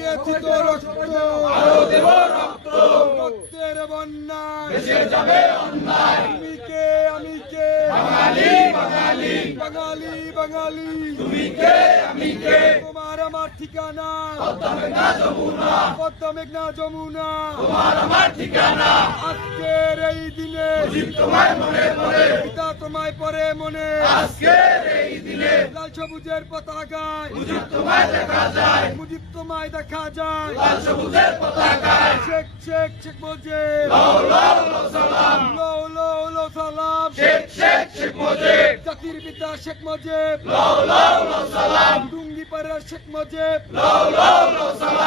দিয়েছি তো রক্ত, আরো দেব রক্ত, রক্তের বন্যায় ভেসে যাবে অন্যায়। তুমি কে আমি কে, বাঙালি বাঙালি, বাঙালি বাঙালি, তুমি কে আমি কে, তোমার আমার ঠিকানা পদ্মা মেঘনা যমুনা, পদ্মা মেঘনা যমুনা। তোমার আমার ঠিকানা। আজকের এই দিনে মুজিব তোমায় মনে পড়ে, পিতা তোমায় পরে মনে, আজকের এই দিনে লাল সবুজের পতাকায় মুজিব তোমায় দেখা যায়, মুজিব তোমায় দেখা যায়। লাল সবুজের পতাকায়। শেখ শেখ শেখ মুজিব, লাও লাও লাও সালাম, লো লো লো সালাম। শেখ শেখ শেখ মুজিব, জাতির পিতা শেখ মুজিব, লাও লাও লাও সালাম, টুঙ্গি পাড়ার শেখ মুজিব, লাও লাও লাও সালাম।